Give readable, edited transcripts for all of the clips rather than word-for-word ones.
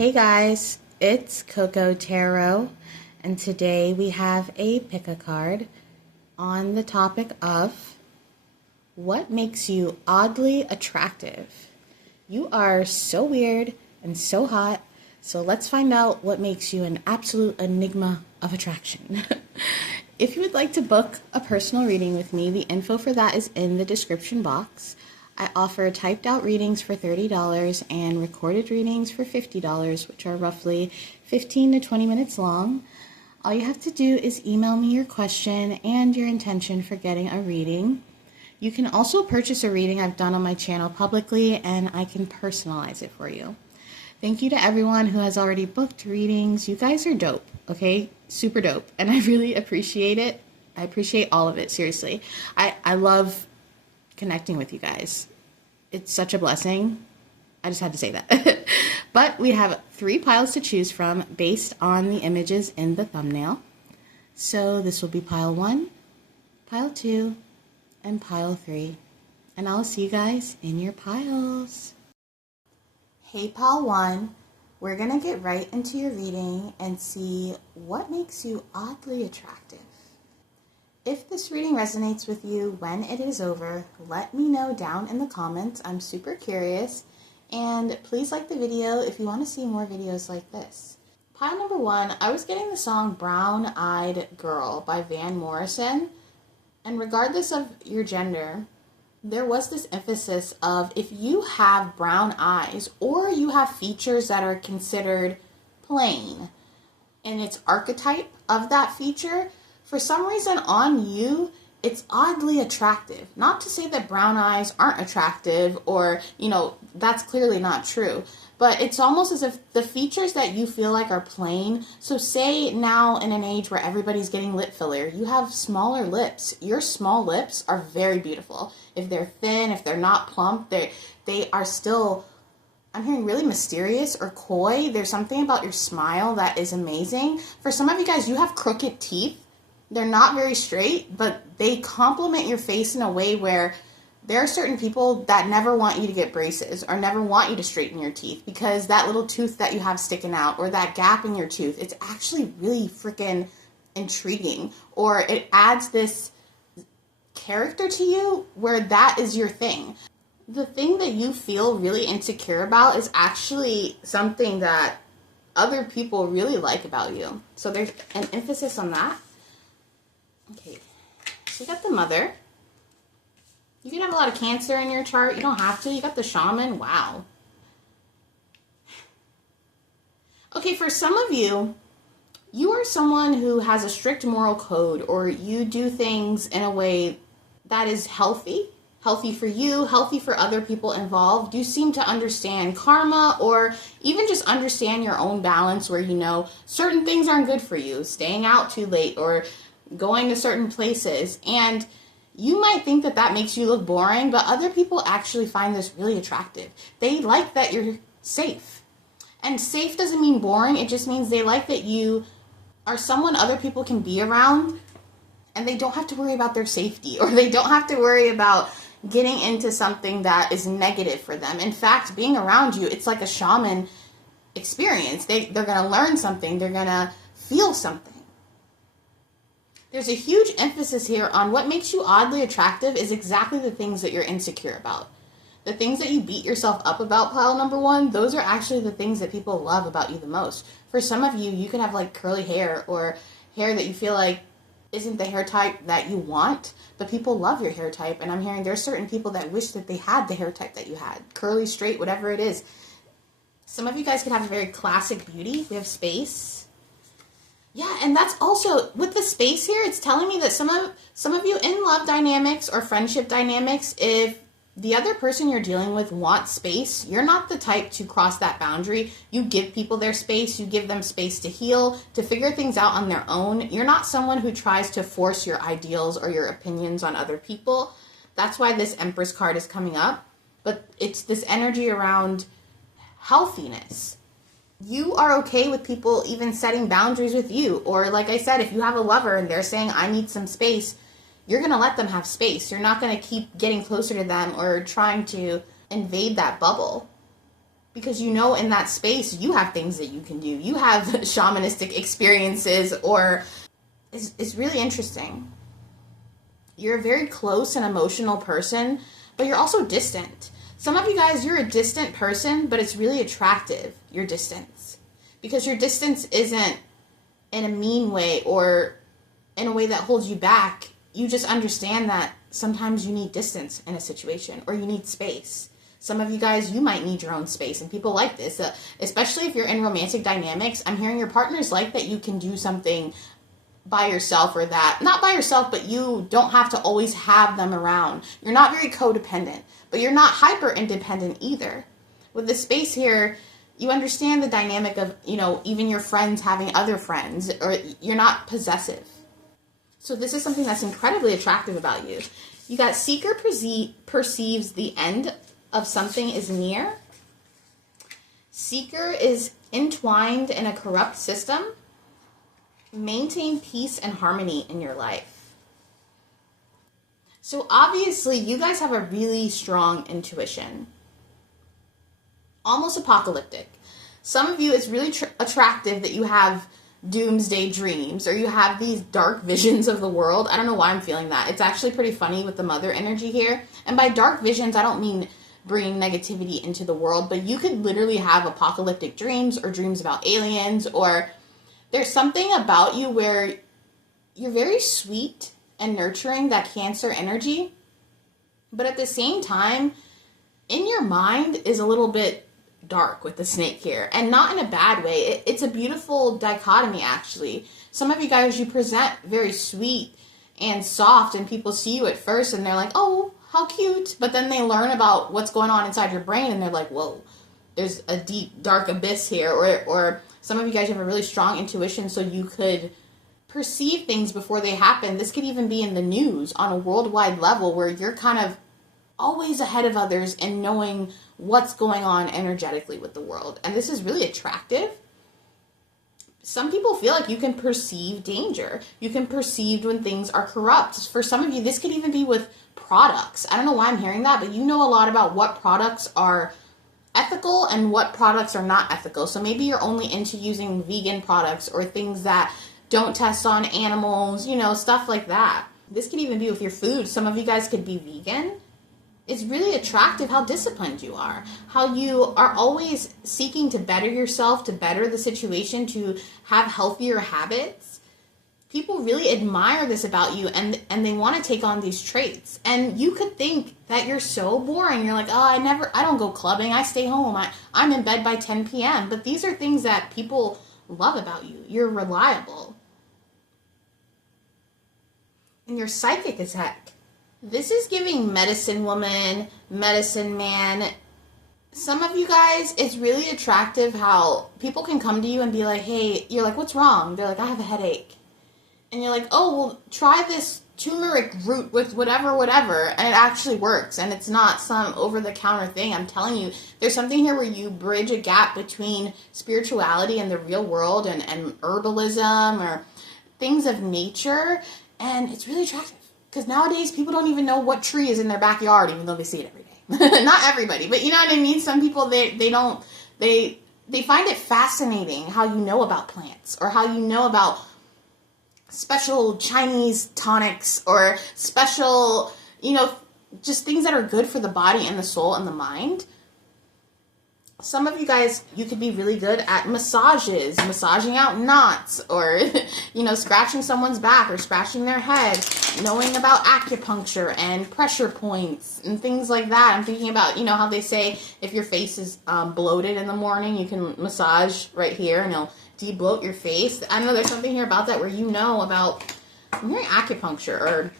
Hey guys, it's Coco Tarot, and today we have a pick a card on the topic of what makes you oddly attractive. You are so weird and so hot, so let's find out what makes you an absolute enigma of attraction. If you would like to book a personal reading with me, the info for that is in the description box. I offer typed out readings for $30 and recorded readings for $50, which are roughly 15 to 20 minutes long. All you have to do is email me your question and your intention for getting a reading. You can also purchase a reading I've done on my channel publicly, and I can personalize it for you. Thank you to everyone who has already booked readings. You guys are dope, okay? Super dope, and I really appreciate it. I appreciate all of it, seriously. I love connecting with you guys. It's such a blessing. I just had to say that. But we have 3 piles to choose from based on the images in the thumbnail. So this will be pile 1, pile 2, and pile 3. And I'll see you guys in your piles. Hey pile 1, we're going to get right into your reading and see what makes you oddly attractive. If this reading resonates with you when it is over, let me know down in the comments. I'm super curious. And please like the video if you want to see more videos like this. Pile number 1, I was getting the song Brown Eyed Girl by Van Morrison. And regardless of your gender, there was this emphasis of if you have brown eyes or you have features that are considered plain and it's archetype of that feature, for some reason on you, it's oddly attractive. Not to say that brown eyes aren't attractive or, that's clearly not true. But it's almost as if the features that you feel like are plain. So say now in an age where everybody's getting lip filler, you have smaller lips. Your small lips are very beautiful. If they're thin, if they're not plump, they are still, I'm hearing, really mysterious or coy. There's something about your smile that is amazing. For some of you guys, you have crooked teeth. They're not very straight, but they complement your face in a way where there are certain people that never want you to get braces or never want you to straighten your teeth because that little tooth that you have sticking out or that gap in your tooth, it's actually really freaking intriguing, or it adds this character to you where that is your thing. The thing that you feel really insecure about is actually something that other people really like about you. So there's an emphasis on that. Okay, so you got the Mother. You can have a lot of Cancer in your chart. You don't have to. You got the Shaman. Wow. Okay, for some of you, you are someone who has a strict moral code, or you do things in a way that is healthy. Healthy for you, healthy for other people involved. You seem to understand karma, or even just understand your own balance where you know certain things aren't good for you. Staying out too late or going to certain places, and you might think that that makes you look boring, but other people actually find this really attractive. They like that you're safe. And safe doesn't mean boring, it just means they like that you are someone other people can be around, and they don't have to worry about their safety, or they don't have to worry about getting into something that is negative for them. In fact, being around you, it's like a shaman experience. They're going to learn something, they're going to feel something. There's a huge emphasis here on what makes you oddly attractive is exactly the things that you're insecure about. The things that you beat yourself up about, pile number 1, those are actually the things that people love about you the most. For some of you, you could have like curly hair or hair that you feel like isn't the hair type that you want, but people love your hair type. And I'm hearing there's certain people that wish that they had the hair type that you had. Curly, straight, whatever it is. Some of you guys could have a very classic beauty. We have space. Yeah, and that's also, with the space here, it's telling me that some of you in love dynamics or friendship dynamics, if the other person you're dealing with wants space, you're not the type to cross that boundary. You give people their space, you give them space to heal, to figure things out on their own. You're not someone who tries to force your ideals or your opinions on other people. That's why this Empress card is coming up. But it's this energy around healthiness. You are okay with people even setting boundaries with you. Or like I said, if you have a lover and they're saying, I need some space, you're going to let them have space. You're not going to keep getting closer to them or trying to invade that bubble. because you know in that space you have things that you can do. You have shamanistic experiences, or it's really interesting. You're a very close and emotional person, but you're also distant. Some of you guys, you're a distant person, but it's really attractive, your distance. Because your distance isn't in a mean way or in a way that holds you back. You just understand that sometimes you need distance in a situation, or you need space. Some of you guys, you might need your own space, and people like this, especially if you're in romantic dynamics. I'm hearing your partners like that you can do something by yourself, or that, not by yourself, but you don't have to always have them around. You're not very codependent, but you're not hyper independent either. With the space here, you understand the dynamic of, even your friends having other friends, or you're not possessive. So this is something that's incredibly attractive about you. You got seeker perceives the end of something is near. Seeker is entwined in a corrupt system. Maintain peace and harmony in your life. So obviously you guys have a really strong intuition. Almost apocalyptic. Some of you, it's really attractive that you have doomsday dreams, or you have these dark visions of the world. I don't know why I'm feeling that. It's actually pretty funny with the mother energy here. And by dark visions, I don't mean bringing negativity into the world, but you could literally have apocalyptic dreams, or dreams about aliens, or there's something about you where you're very sweet and nurturing, that Cancer energy, but at the same time, in your mind is a little bit dark with the snake here, and not in a bad way. It's a beautiful dichotomy, actually. Some of you guys, you present very sweet and soft, and people see you at first and they're like, oh, how cute, but then they learn about what's going on inside your brain and they're like, whoa, there's a deep, dark abyss here. Or some of you guys have a really strong intuition, so you could perceive things before they happen. This could even be in the news on a worldwide level, where you're kind of always ahead of others and knowing what's going on energetically with the world. And this is really attractive. Some people feel like you can perceive danger. You can perceive when things are corrupt. For some of you, this could even be with products. I don't know why I'm hearing that, but you know a lot about what products are ethical and what products are not ethical. So maybe you're only into using vegan products, or things that don't test on animals, stuff like that. This could even be with your food. Some of you guys could be vegan. It's really attractive how disciplined you are, how you are always seeking to better yourself, to better the situation, to have healthier habits. People really admire this about you, and they want to take on these traits. And you could think that you're so boring. You're like, oh, I don't go clubbing. I stay home. I'm in bed by 10 p.m. But these are things that people love about you. You're reliable. And you're psychic as heck. This is giving medicine woman, medicine man. Some of you guys, it's really attractive how people can come to you and be like, hey, you're like, what's wrong? They're like, I have a headache. And you're like, oh, well, try this turmeric root with whatever, and it actually works. And it's not some over-the-counter thing. I'm telling you, there's something here where you bridge a gap between spirituality and the real world, and herbalism, or things of nature, and it's really attractive. Because nowadays, people don't even know what tree is in their backyard, even though they see it every day. Not everybody, but you know what I mean? Some people, they find it fascinating how you know about plants, or how you know about special Chinese tonics, or special, just things that are good for the body and the soul and the mind. Some of you guys, you could be really good at massages, massaging out knots, or, scratching someone's back or scratching their head, knowing about acupuncture and pressure points and things like that. I'm thinking about, how they say if your face is bloated in the morning, you can massage right here and it'll de-bloat your face. I know there's something here about that where about, I'm hearing acupuncture, or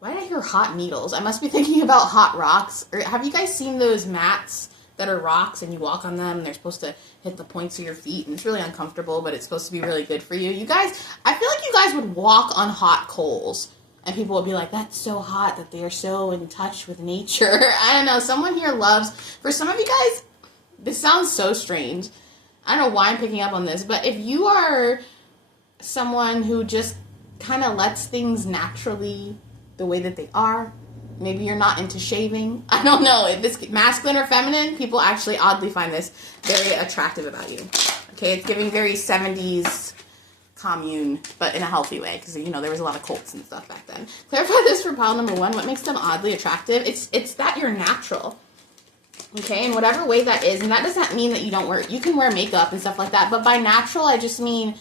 why did I hear hot needles? I must be thinking about hot rocks. Or have you guys seen those mats that are rocks and you walk on them and they're supposed to hit the points of your feet, and it's really uncomfortable, but it's supposed to be really good for you? You guys, I feel like you guys would walk on hot coals and people would be like, that's so hot that they are so in touch with nature. I don't know. Someone here loves, for some of you guys, this sounds so strange. I don't know why I'm picking up on this, but if you are someone who just kind of lets things naturally the way that they are, Maybe you're not into shaving. I don't know. If this masculine or feminine, people actually oddly find this very attractive about you. Okay, it's giving very 70s commune, but in a healthy way, because, you know, there was a lot of cults and stuff back then. Clarify this for pile number 1. What makes them oddly attractive? It's that you're natural. Okay, in whatever way that is. And that doesn't mean that you don't wear, you can wear makeup and stuff like that, but by natural, I just mean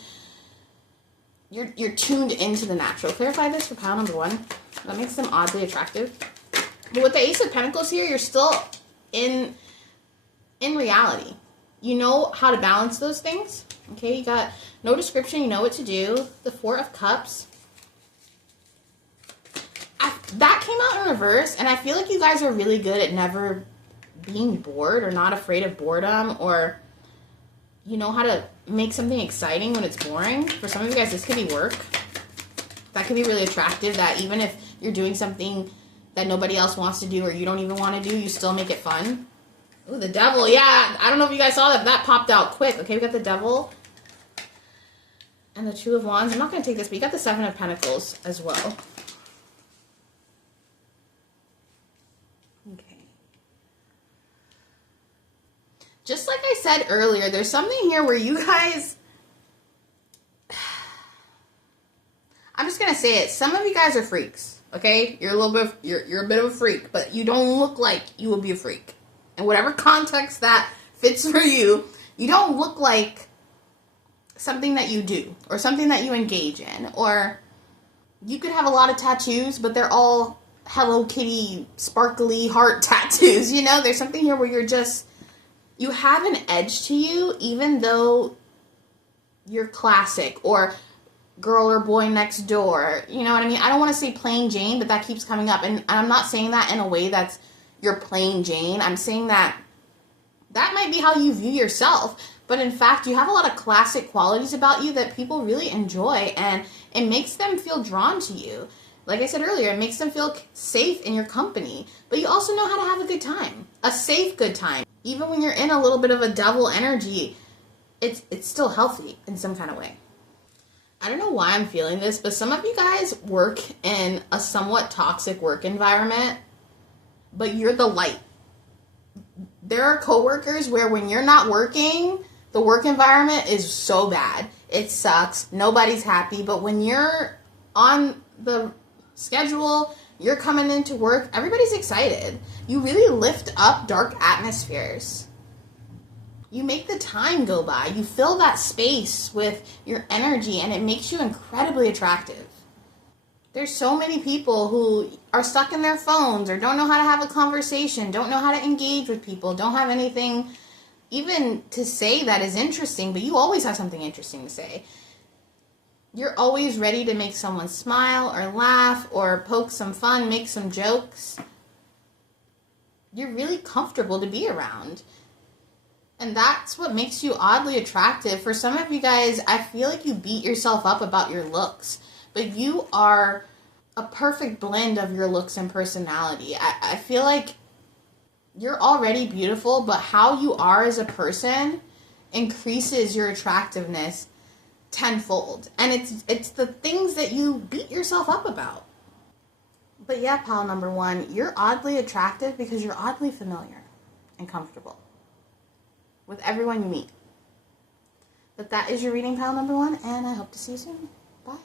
you're tuned into the natural. Clarify this for pile number 1. That makes them oddly attractive. But with the Ace of Pentacles here, you're still in reality. You know how to balance those things. Okay, you got no description, you know what to do. The Four of Cups. That came out in reverse, and I feel like you guys are really good at never being bored or not afraid of boredom, or you know how to make something exciting when it's boring. For some of you guys, this could be work. That could be really attractive, that even if you're doing something that nobody else wants to do or you don't even want to do, you still make it fun. Ooh, the Devil. Yeah, I don't know if you guys saw that. That popped out quick. Okay, we got the Devil and the Two of Wands. I'm not going to take this, but you got the Seven of Pentacles as well. Okay. Just like I said earlier, there's something here where you guys... I'm just going to say it. Some of you guys are freaks, okay? You're a little bit... You're a bit of a freak, but you don't look like you will be a freak. In whatever context that fits for you, you don't look like something that you do or something that you engage in. Or you could have a lot of tattoos, but they're all Hello Kitty, sparkly heart tattoos. You know, there's something here where you're just, you have an edge to you, even though you're classic or girl or boy next door. You know what I mean? I don't want to say plain Jane, but that keeps coming up. And I'm not saying that in a way that's you're plain Jane. I'm saying that might be how you view yourself, but in fact, you have a lot of classic qualities about you that people really enjoy, and it makes them feel drawn to you. Like I said earlier, it makes them feel safe in your company, but you also know how to have a good time, a safe good time. Even when you're in a little bit of a devil energy, it's still healthy in some kind of way. I don't know why I'm feeling this, but some of you guys work in a somewhat toxic work environment, but you're the light. There are coworkers where when you're not working, the work environment is so bad. It sucks. Nobody's happy. But when you're on the schedule, you're coming into work, everybody's excited. You really lift up dark atmospheres. You make the time go by. You fill that space with your energy, and it makes you incredibly attractive. There's so many people who are stuck in their phones or don't know how to have a conversation, don't know how to engage with people, don't have anything even to say that is interesting, but you always have something interesting to say. You're always ready to make someone smile or laugh or poke some fun, make some jokes. You're really comfortable to be around. And that's what makes you oddly attractive. For some of you guys, I feel like you beat yourself up about your looks. But you are a perfect blend of your looks and personality. I feel like you're already beautiful, but how you are as a person increases your attractiveness tenfold. And it's the things that you beat yourself up about. But yeah, pile number 1, you're oddly attractive because you're oddly familiar and comfortable with everyone you meet. But that is your reading, pile number 1, and I hope to see you soon. Bye.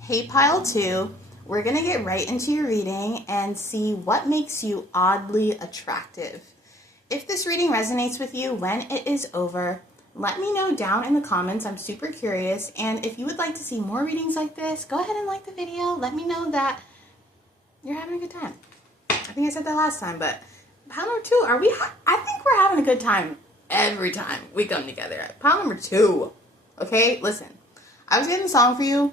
Hey, pile 2, we're going to get right into your reading and see what makes you oddly attractive. If this reading resonates with you when it is over, let me know down in the comments. I'm super curious. And if you would like to see more readings like this, go ahead and like the video. Let me know that you're having a good time. I think I said that last time, but pile number 2, I think we're having a good time every time we come together. Pile number 2. Okay, listen. I was getting a song for you,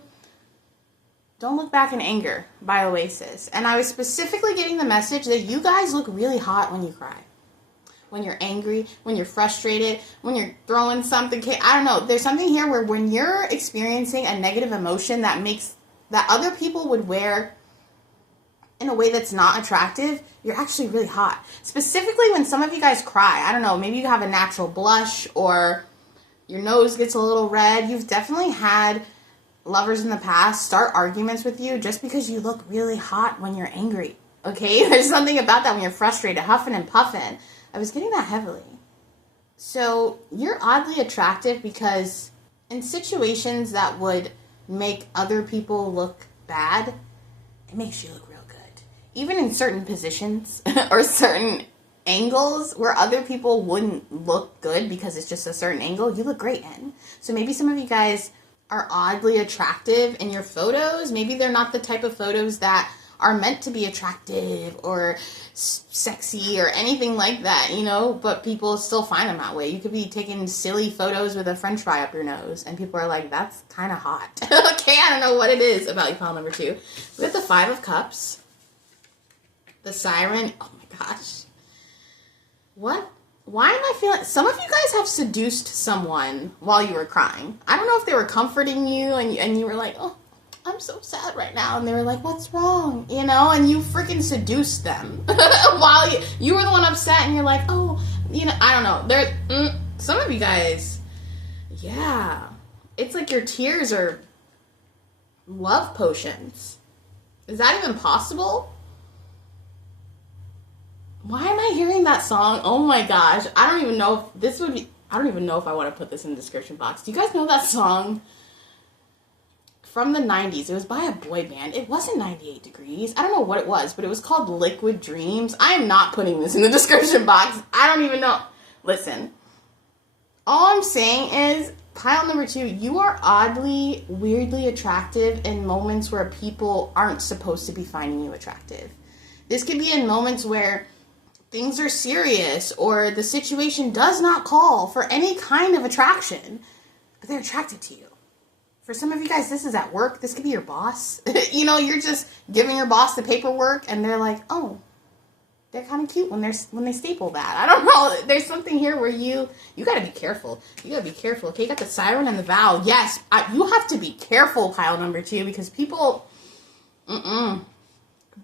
Don't Look Back in Anger by Oasis. And I was specifically getting the message that you guys look really hot when you cry. When you're angry, when you're frustrated, when you're throwing something. I don't know. There's something here where when you're experiencing a negative emotion that other people would wear in a way that's not attractive, you're actually really hot. Specifically when some of you guys cry. I don't know. Maybe you have a natural blush or your nose gets a little red. You've definitely had lovers in the past start arguments with you just because you look really hot when you're angry. Okay? There's something about that when you're frustrated, huffing and puffing. I was getting that heavily. So you're oddly attractive because in situations that would make other people look bad, it makes you look real good. Even in certain positions or certain angles where other people wouldn't look good because it's just a certain angle, you look great in. So maybe some of you guys are oddly attractive in your photos. Maybe they're not the type of photos that are meant to be attractive or sexy or anything like that, you know, but people still find them that way. You could be taking silly photos with a french fry up your nose and people are like, that's kind of hot. Okay, I don't know what it is about you, pile number 2. We have the 5 of Cups, the Siren. Oh my gosh. What? Why am I feeling... Some of you guys have seduced someone while you were crying. I don't know if they were comforting you and you were like, oh, I'm so sad right now. And they were like, what's wrong? You know, and you freaking seduced them while you were the one upset and you're like, oh, you know, I don't know. Some of you guys, yeah. It's like your tears are love potions. Is that even possible? Why am I hearing that song? Oh my gosh. I don't even know if this would be... I don't even know if I want to put this in the description box. Do you guys know that song? From the 90s. It was by a boy band. It wasn't 98 Degrees. I don't know what it was, but it was called Liquid Dreams. I am not putting this in the description box. I don't even know. Listen. All I'm saying is, pile number 2, you are oddly, weirdly attractive in moments where people aren't supposed to be finding you attractive. This could be in moments where things are serious or the situation does not call for any kind of attraction, but they're attracted to you. For some of you guys, this is at work. This could be your boss. You know, you're just giving your boss the paperwork, and they're like, "Oh, they're kind of cute when they staple that." I don't know. There's something here where you got to be careful. You got to be careful. Okay, you got the Siren and the Vow. Yes, you have to be careful, pile number 2, because people,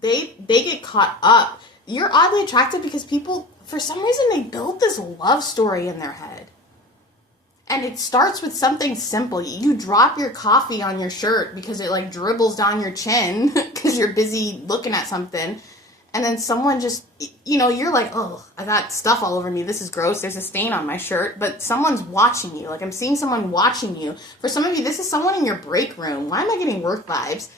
they get caught up. You're oddly attractive because people, for some reason, they build this love story in their head. And it starts with something simple. You drop your coffee on your shirt because it like dribbles down your chin because you're busy looking at something. And then someone just, you know, you're like, oh, I got stuff all over me. This is gross. There's a stain on my shirt. But someone's watching you. Like I'm seeing someone watching you. For some of you, this is someone in your break room. Why am I getting work vibes?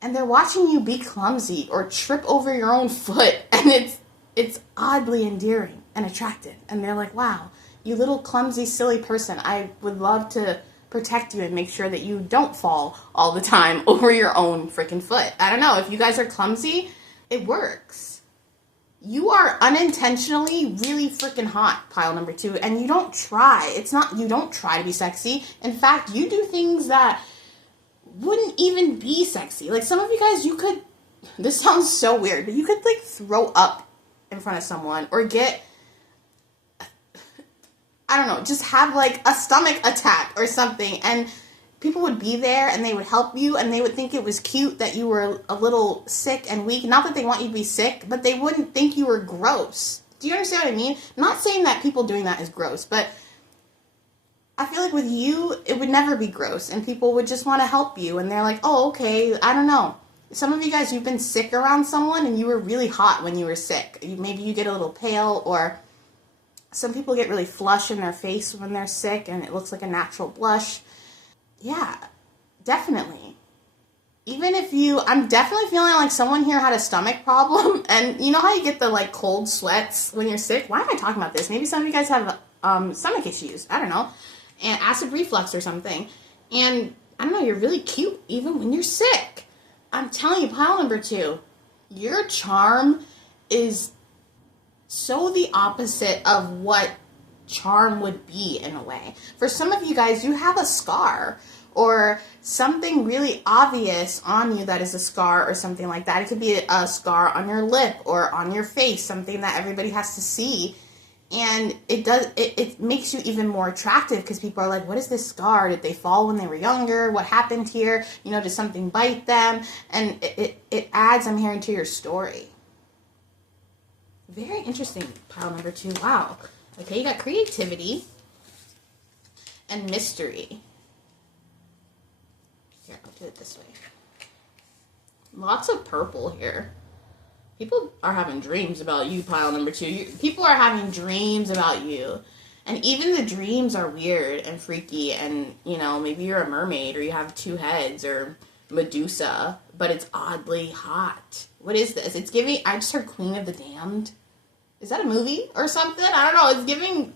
And they're watching you be clumsy or trip over your own foot. And it's oddly endearing and attractive. And they're like, wow. You little clumsy, silly person. I would love to protect you and make sure that you don't fall all the time over your own freaking foot. I don't know. If you guys are clumsy, it works. You are unintentionally really freaking hot, pile number 2, and you don't try. You don't try to be sexy. In fact, you do things that wouldn't even be sexy. Like some of you guys, this sounds so weird, but you could like throw up in front of someone or get... I don't know, just have like a stomach attack or something, and people would be there and they would help you and they would think it was cute that you were a little sick and weak. Not that they want you to be sick, but they wouldn't think you were gross. Do you understand what I mean? Not saying that people doing that is gross, but I feel like with you, it would never be gross and people would just want to help you and they're like, oh, okay, I don't know. Some of you guys, you've been sick around someone and you were really hot when you were sick. Maybe you get a little pale, or some people get really flush in their face when they're sick and it looks like a natural blush. Yeah, definitely. Even if I'm definitely feeling like someone here had a stomach problem. And you know how you get the like cold sweats when you're sick? Why am I talking about this? Maybe some of you guys have stomach issues. I don't know. And acid reflux or something. And I don't know, you're really cute even when you're sick. I'm telling you, pile number 2, your charm is so the opposite of what charm would be in a way. For some of you guys, you have a scar or something really obvious on you that is a scar or something like that. It could be a scar on your lip or on your face, something that everybody has to see. And it makes you even more attractive because people are like, what is this scar? Did they fall when they were younger? What happened here? You know, did something bite them? And it adds, I'm hearing, to your story. Very interesting, pile number 2. Wow. Okay, you got creativity and mystery. Here, I'll do it this way. Lots of purple here. People are having dreams about you, pile number 2. People are having dreams about you. And even the dreams are weird and freaky. And, maybe you're a mermaid or you have 2 heads or Medusa. But it's oddly hot. What is this? It's giving... I just heard Queen of the Damned. Is that a movie or something? I don't know. It's giving...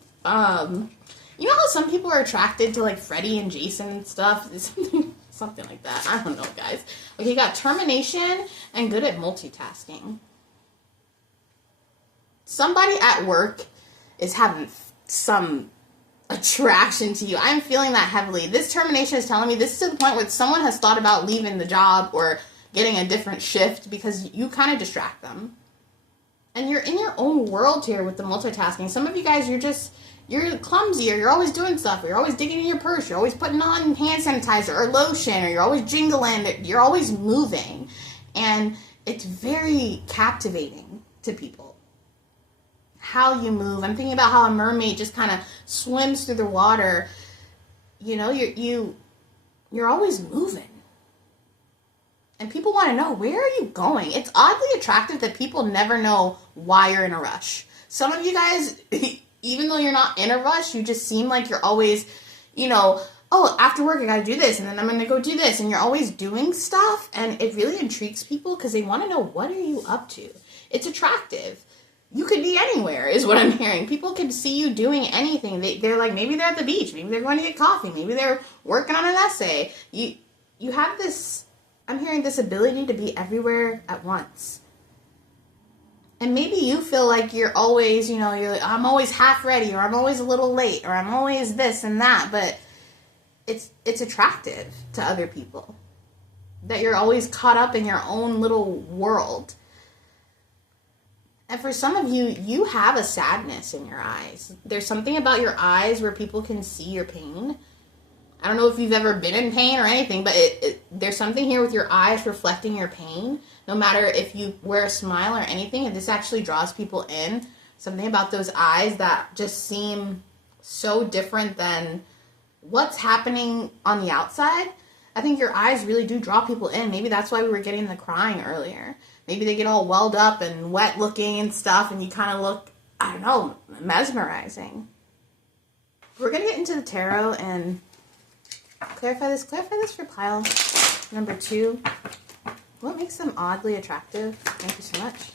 You know how some people are attracted to, like, Freddy and Jason and stuff? Something like that. I don't know, guys. Okay, you got termination and good at multitasking. Somebody at work is having some attraction to you. I'm feeling that heavily. This termination is telling me this is to the point where someone has thought about leaving the job or getting a different shift because you kind of distract them. And you're in your own world here with the multitasking. Some of you guys, you're clumsy, or you're always doing stuff, or you're always digging in your purse, you're always putting on hand sanitizer or lotion, or you're always jingling, you're always moving. And it's very captivating to people. How you move. I'm thinking about how a mermaid just kind of swims through the water. You're always moving. And people want to know, where are you going? It's oddly attractive that people never know why you're in a rush. Some of you guys, even though you're not in a rush, you just seem like you're always, oh, after work I gotta do this, and then I'm gonna go do this, and you're always doing stuff, and it really intrigues people because they want to know, what are you up to? It's attractive. You could be anywhere, is what I'm hearing. People can see you doing anything. They're like, maybe they're at the beach, maybe they're going to get coffee, maybe they're working on an essay. You have this, I'm hearing this ability to be everywhere at once. And maybe you feel like you're always, you're like, I'm always half ready, or I'm always a little late, or I'm always this and that, but it's attractive to other people. That you're always caught up in your own little world. And for some of you, you have a sadness in your eyes. There's something about your eyes where people can see your pain. I don't know if you've ever been in pain or anything, but there's something here with your eyes reflecting your pain. No matter if you wear a smile or anything, and this actually draws people in. Something about those eyes that just seem so different than what's happening on the outside. I think your eyes really do draw people in. Maybe that's why we were getting the crying earlier. Maybe they get all welled up and wet looking and stuff, and you kind of look, I don't know, mesmerizing. We're going to get into the tarot and clarify this for pile number 2. What makes them oddly attractive? Thank you so much.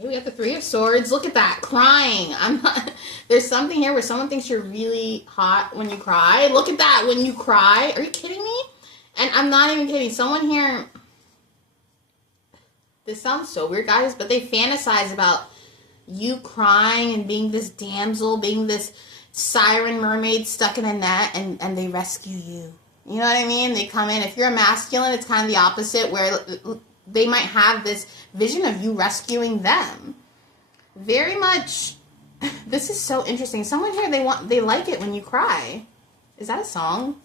Okay, we got the 3 of Swords. Look at that, crying. There's something here where someone thinks you're really hot when you cry. Look at that, when you cry. Are you kidding me? And I'm not even kidding. Someone here, this sounds so weird, guys, but they fantasize about you crying and being this damsel, being this siren mermaid stuck in a net, and they rescue you. You know what I mean? They come in. If you're a masculine, it's kind of the opposite, where they might have this vision of you rescuing them. Very much, this is so interesting. Someone here, they like it when you cry. Is that a song?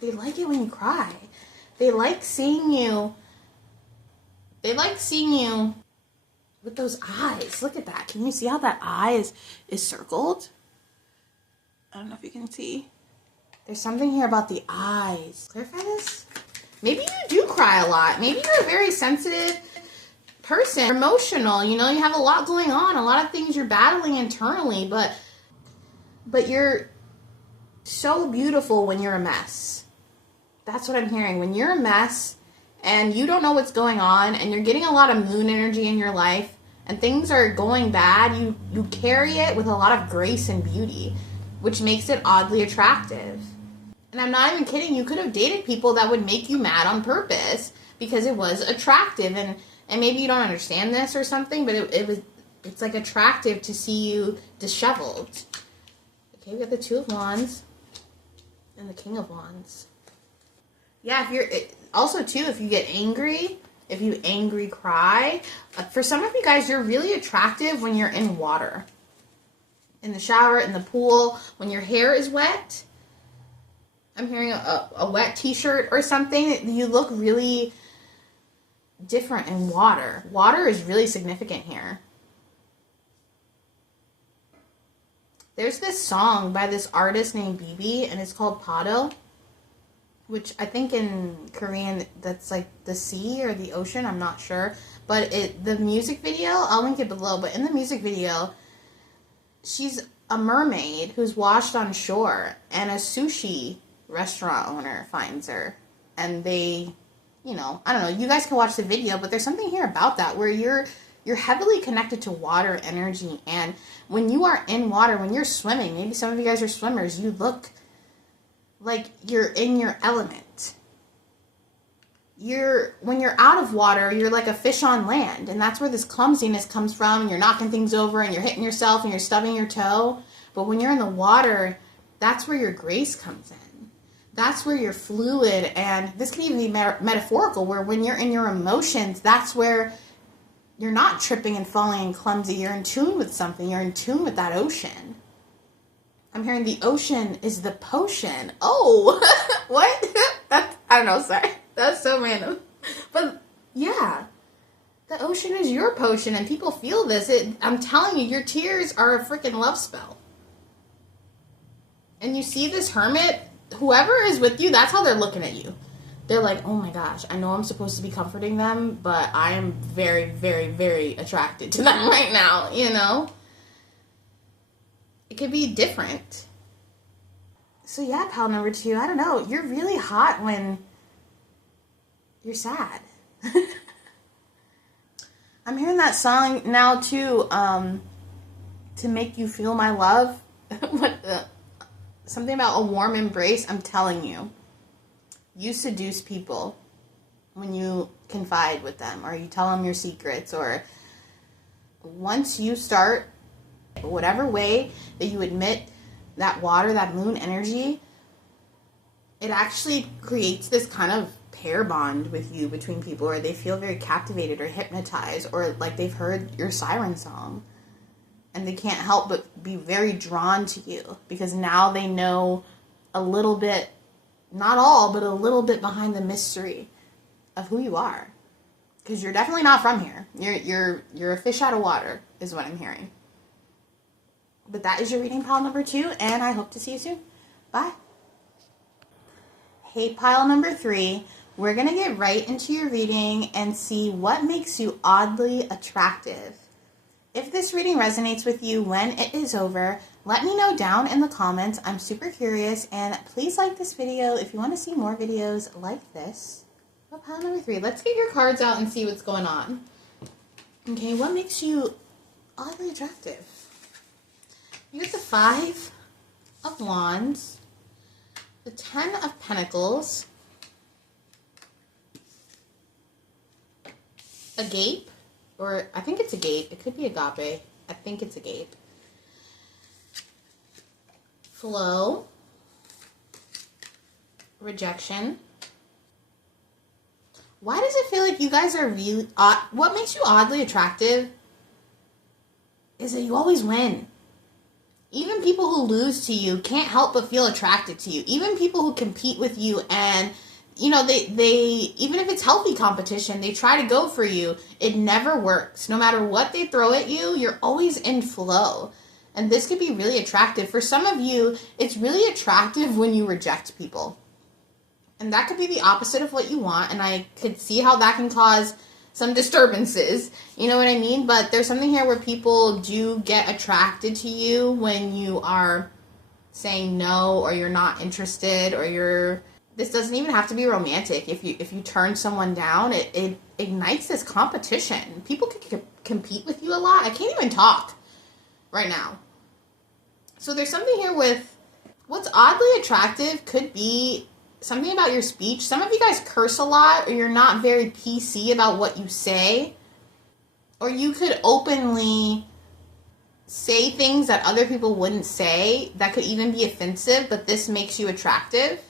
They like it when you cry. They like seeing you. They like seeing you with those eyes. Look at that. Can you see how that eye is circled? I don't know if you can see. There's something here about the eyes. Clarify this? Maybe you do cry a lot. Maybe you're a very sensitive person. Emotional. You have a lot going on. A lot of things you're battling internally. But you're so beautiful when you're a mess. That's what I'm hearing. When you're a mess and you don't know what's going on and you're getting a lot of moon energy in your life and things are going bad, you carry it with a lot of grace and beauty, which makes it oddly attractive. And I'm not even kidding. You could have dated people that would make you mad on purpose because it was attractive. And maybe you don't understand this or something, but it's like attractive to see you disheveled. Okay, we got the 2 of Wands and the King of Wands. Yeah, if you get angry, if you angry cry, for some of you guys, you're really attractive when you're in water. In the shower, in the pool, when your hair is wet. I'm hearing a wet t-shirt or something. You look really different in water. Water is really significant here. There's this song by this artist named Bibi, and it's called Pado, which I think in Korean that's like the sea or the ocean, I'm not sure. But the music video, I'll link it below, but in the music video, she's a mermaid who's washed on shore, and a sushi restaurant owner finds her. And they, you know, I don't know, you guys can watch the video, but there's something here about that where you're heavily connected to water energy. And when you are in water, when you're swimming, maybe some of you guys are swimmers, you look like you're in your element. When you're out of water, you're like a fish on land, and that's where this clumsiness comes from, and you're knocking things over, and you're hitting yourself, and you're stubbing your toe. But when you're in the water, that's where your grace comes in. That's where you're fluid, and this can even be metaphorical, where when you're in your emotions, that's where you're not tripping and falling and clumsy. You're in tune with something. You're in tune with that ocean. I'm hearing the ocean is the potion. Oh, what? I don't know, sorry. That's so random. But yeah, the ocean is your potion, and people feel this. I'm telling you, your tears are a freaking love spell. And you see this hermit, whoever is with you, that's how they're looking at you. They're like, oh my gosh, I know I'm supposed to be comforting them, but I am very, very, very attracted to them right now, you know? It could be different. So yeah, pal number 2, I don't know. You're really hot when you're sad. I'm hearing that song now too, To Make You Feel My Love. Something about a warm embrace. I'm telling you, you seduce people when you confide with them, or you tell them your secrets, or once you start, whatever way that you admit that water, that moon energy, it actually creates this kind of pair bond with you between people, or they feel very captivated or hypnotized, or like they've heard your siren song and they can't help but be very drawn to you because now they know a little bit, not all, but a little bit behind the mystery of who you are, because you're definitely not from here. You're a fish out of water is what I'm hearing. But that is your reading, pile number 2, and I hope to see you soon. Bye. Hey, pile number 3, we're going to get right into your reading and see what makes you oddly attractive. If this reading resonates with you when it is over, let me know down in the comments. I'm super curious, and please like this video if you want to see more videos like this. Well, pile number 3, let's get your cards out and see what's going on. Okay, what makes you oddly attractive? You get the 5 of Wands, the 10 of Pentacles, agape, or I think it's agape. It could be agape. I think it's agape. Flow, rejection. Why does it feel like you guys are really odd? What makes you oddly attractive is that you always win. Even people who lose to you can't help but feel attracted to you. Even people who compete with you and, you know, they even if it's healthy competition, they try to go for you. It never works. No matter what they throw at you, you're always in flow. And this could be really attractive. For some of you, it's really attractive when you reject people. And that could be the opposite of what you want. And I could see how that can cause some disturbances, you know what I mean? But there's something here where people do get attracted to you when you are saying no, or you're not interested, or this doesn't even have to be romantic. If you turn someone down, it ignites this competition. People can compete with you a lot. I can't even talk right now. So there's something here with what's oddly attractive could be something about your speech. Some of you guys curse a lot, or you're not very PC about what you say. Or you could openly say things that other people wouldn't say that could even be offensive, but this makes you attractive.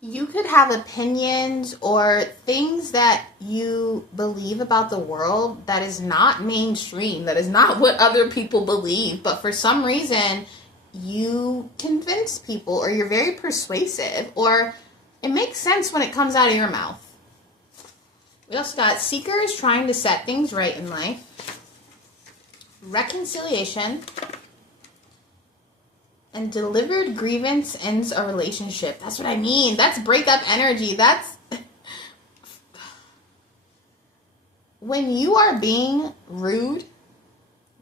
You could have opinions or things that you believe about the world that is not mainstream, that is not what other people believe, but for some reason you convince people, or you're very persuasive, or it makes sense when it comes out of your mouth. We also got seekers trying to set things right in life. Reconciliation. And delivered grievance ends a relationship. That's what I mean. That's breakup energy. That's when you are being rude,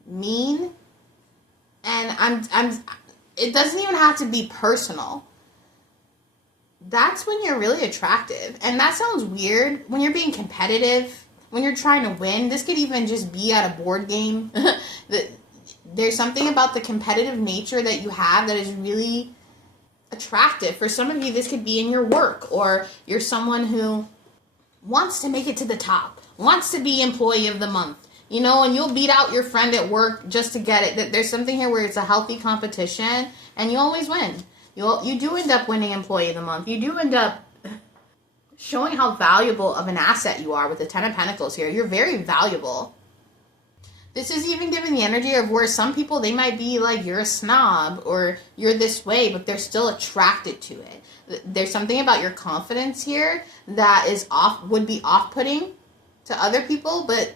mean, and it doesn't even have to be personal. That's when you're really attractive. And that sounds weird. When you're being competitive, when you're trying to win, this could even just be at a board game. There's something about the competitive nature that you have that is really attractive. For some of you, this could be in your work, or you're someone who wants to make it to the top, wants to be employee of the month, you know, and you'll beat out your friend at work just to get it. There's something here where it's a healthy competition, and you always win. You do end up winning employee of the month. You do end up showing how valuable of an asset you are with the Ten of Pentacles here. You're very valuable. This is even giving the energy of where some people, they might be like, you're a snob or you're this way, but they're still attracted to it. There's something about your confidence here that would be off-putting to other people, but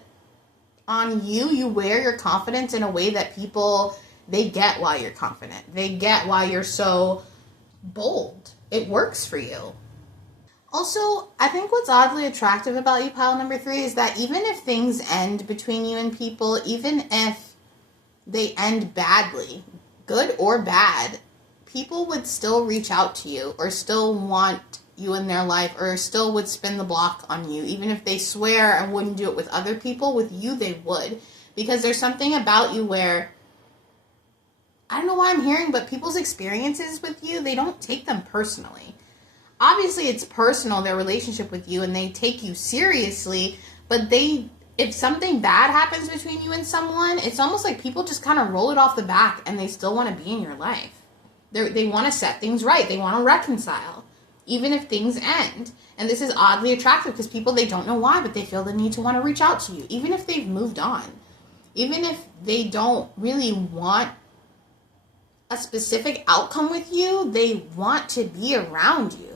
on you wear your confidence in a way that people, they get why you're confident. They get why you're so bold. It works for you. Also, I think what's oddly attractive about you, pile number 3, is that even if things end between you and people, even if they end badly, good or bad, people would still reach out to you or still want you in their life or still would spin the block on you. Even if they swear and wouldn't do it with other people, with you they would. Because there's something about you where, I don't know why I'm hearing, but people's experiences with you, they don't take them personally. Obviously, it's personal, their relationship with you, and they take you seriously, but if something bad happens between you and someone, it's almost like people just kind of roll it off the back, and they still want to be in your life. They want to set things right. They want to reconcile, even if things end. And this is oddly attractive because people, they don't know why, but they feel the need to want to reach out to you, even if they've moved on. Even if they don't really want a specific outcome with you, they want to be around you.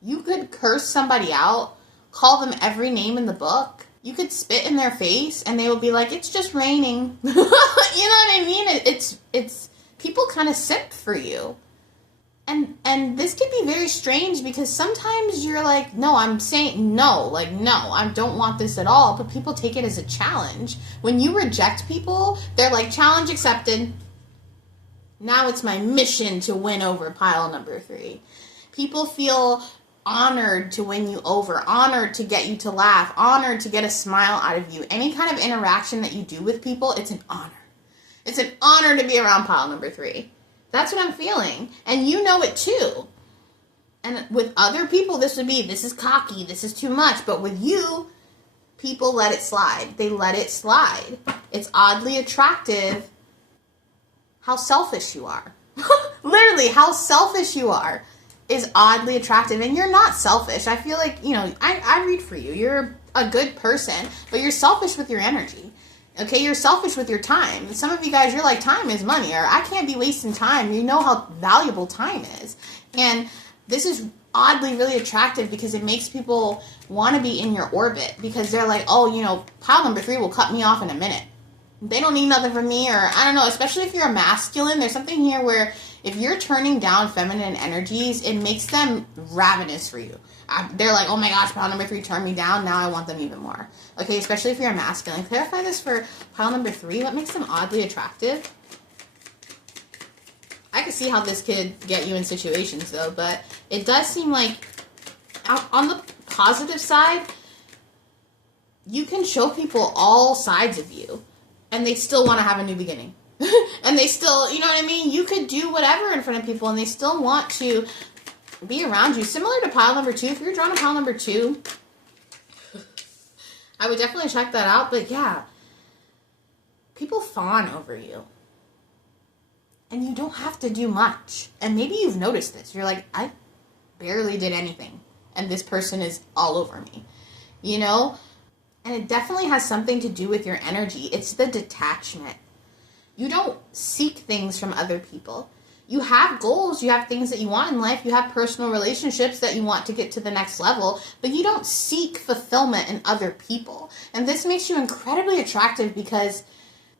You could curse somebody out, call them every name in the book. You could spit in their face and they will be like, it's just raining. You know what I mean? It's people kind of simp for you. And this can be very strange because sometimes you're like, no, I'm saying no. Like, no, I don't want this at all. But people take it as a challenge. When you reject people, they're like, challenge accepted. Now it's my mission to win over pile number 3. People feel honored to win you over, honored to get you to laugh, honored to get a smile out of you. Any kind of interaction that you do with people, it's an honor. It's an honor to be around pile number 3. That's what I'm feeling. And you know it too. And with other people, this is cocky, this is too much. But with you, people let it slide. They let it slide. It's oddly attractive how selfish you are. Literally, how selfish you are is oddly attractive. And you're not selfish. I feel like, I read for you. You're a good person, but you're selfish with your energy. Okay, you're selfish with your time. Some of you guys, you're like, time is money, or I can't be wasting time. You know how valuable time is. And this is oddly really attractive because it makes people want to be in your orbit because they're like, oh, pile number 3 will cut me off in a minute. They don't need nothing from me, or I don't know, especially if you're a masculine. There's something here where if you're turning down feminine energies, it makes them ravenous for you. They're like, oh my gosh, pile number 3 turned me down. Now I want them even more. Okay, especially if you're a masculine. Clarify this for pile number 3. What makes them oddly attractive? I can see how this could get you in situations, though, but it does seem like, on the positive side, you can show people all sides of you, and they still want to have a new beginning. And they still, you know what I mean? You could do whatever in front of people, and they still want to be around you. Similar to pile number 2. If you're drawn to pile number 2, I would definitely check that out. But yeah, people fawn over you. And you don't have to do much. And maybe you've noticed this. You're like, I barely did anything. And this person is all over me. And it definitely has something to do with your energy. It's the detachment. You don't seek things from other people. you have goals, you have things that you want in life, you have personal relationships that you want to get to the next level, but you don't seek fulfillment in other people. And this makes you incredibly attractive because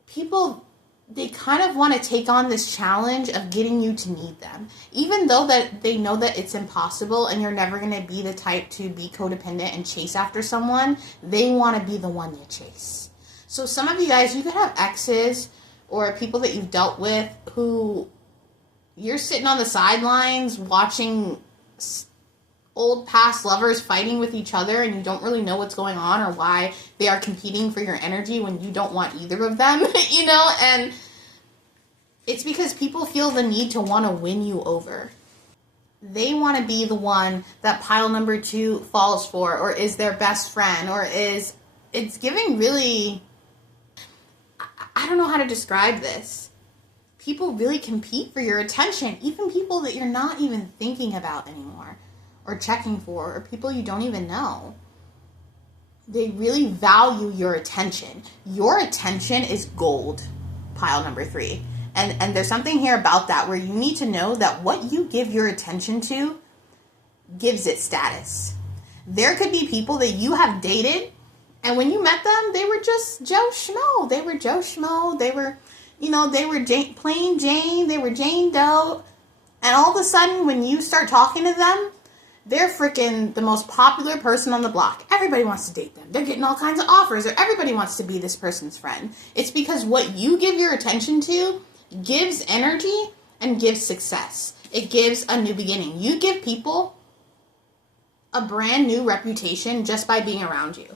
people, they kind of want to take on this challenge of getting you to need them. Even though that they know that it's impossible and you're never going to be the type to be codependent and chase after someone, they want to be the one you chase. So some of you guys, you could have exes or people that you've dealt with who you're sitting on the sidelines watching old past lovers fighting with each other and you don't really know what's going on or why they are competing for your energy when you don't want either of them, you know? And it's because people feel the need to want to win you over. They want to be the one that pile number 2 falls for or is their best friend or is, it's giving really, I don't know how to describe this. People really compete for your attention, even people that you're not even thinking about anymore or checking for, or people you don't even know. They really value your attention. Your attention is gold, pile number 3. And there's something here about that where you need to know that what you give your attention to gives it status. There could be people that you have dated, and when you met them, they were just Joe Schmo. They were Joe Schmo. They were, you know, they were plain Jane. They were Jane Doe. And all of a sudden, when you start talking to them, they're freaking the most popular person on the block. Everybody wants to date them. They're getting all kinds of offers, or everybody wants to be this person's friend. It's because what you give your attention to gives energy and gives success. It gives a new beginning. You give people a brand new reputation just by being around you.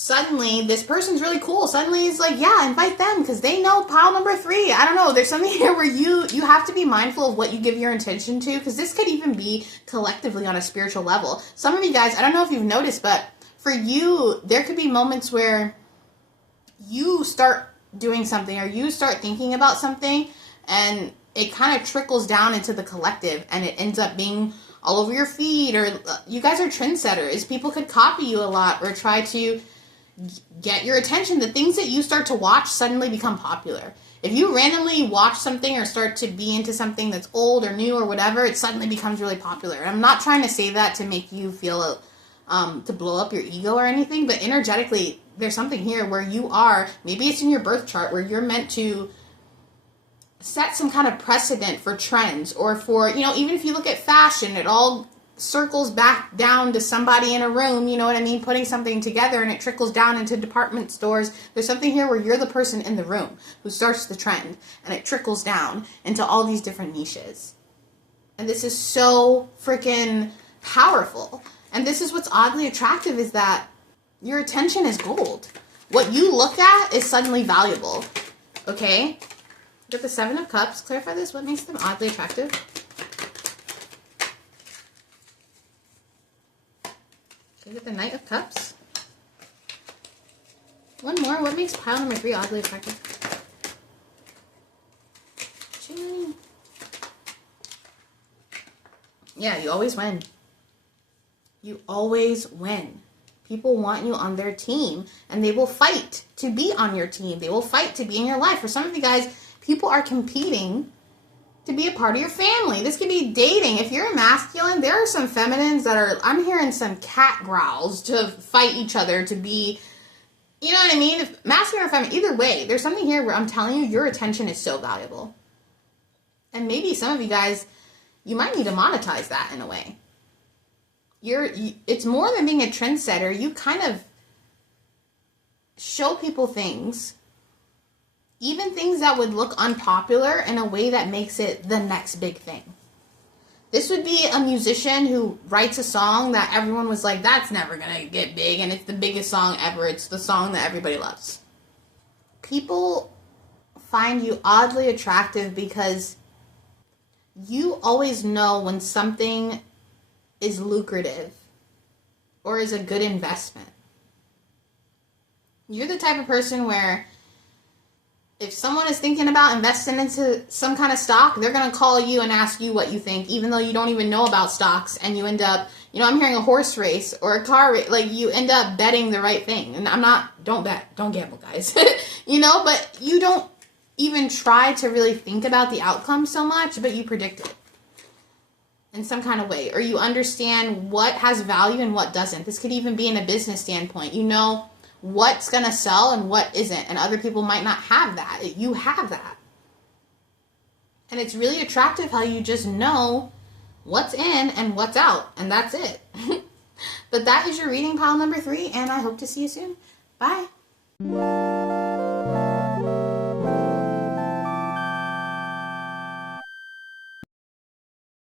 Suddenly, this person's really cool. Suddenly, it's like, yeah, invite them because they know pile number 3. I don't know. There's something here where you have to be mindful of what you give your attention to, because this could even be collectively on a spiritual level. Some of you guys, I don't know if you've noticed, but for you, there could be moments where you start doing something or you start thinking about something and it kind of trickles down into the collective and it ends up being all over your feed, or you guys are trendsetters. People could copy you a lot or try to get your attention. The things that you start to watch suddenly become popular. If you randomly watch something or start to be into something that's old or new or whatever, it suddenly becomes really popular. And I'm not trying to say that to make you feel to blow up your ego or anything, but energetically, there's something here where you are, maybe it's in your birth chart, where you're meant to set some kind of precedent for trends, or for, you know, even if you look at fashion, it all circles back down to somebody in a room, you know what I mean, putting something together, and it trickles down into department stores. There's something here where you're the person in the room who starts the trend, and it trickles down into all these different niches. And this is so freaking powerful. And this is what's oddly attractive, is that your attention is gold. What you look at is suddenly valuable. Okay? Get the 7 of Cups. Clarify this. What makes them oddly attractive? Okay, get the Knight of Cups. One more. What makes pile number 3 oddly attractive? Yeah, you always win. You always win. People want you on their team, and they will fight to be on your team. They will fight to be in your life. For some of you guys, people are competing to be a part of your family. This could be dating. If you're a masculine, there are some feminines that are, I'm hearing some cat growls to fight each other to be, you know what I mean? If masculine or feminine, either way, there's something here where I'm telling you, your attention is so valuable. And maybe some of you guys, you might need to monetize that in a way. It's more than being a trendsetter. You kind of show people things, even things that would look unpopular, in a way that makes it the next big thing. This would be a musician who writes a song that everyone was like, that's never going to get big, and it's the biggest song ever. It's the song that everybody loves. People find you oddly attractive because you always know when something is lucrative or is a good investment. You're the type of person where if someone is thinking about investing into some kind of stock, they're going to call you and ask you what you think, even though you don't even know about stocks, and you end up, you know, I'm hearing a horse race or a car race, like you end up betting the right thing. And don't bet, don't gamble, guys. You know, but you don't even try to really think about the outcome so much, but you predict it in some kind of way, or you understand what has value and what doesn't. This could even be in a business standpoint. You know what's going to sell and what isn't, and other people might not have that. You have that. And it's really attractive how you just know what's in and what's out, and that's it. But that is your reading pile number 3, and I hope to see you soon. Bye.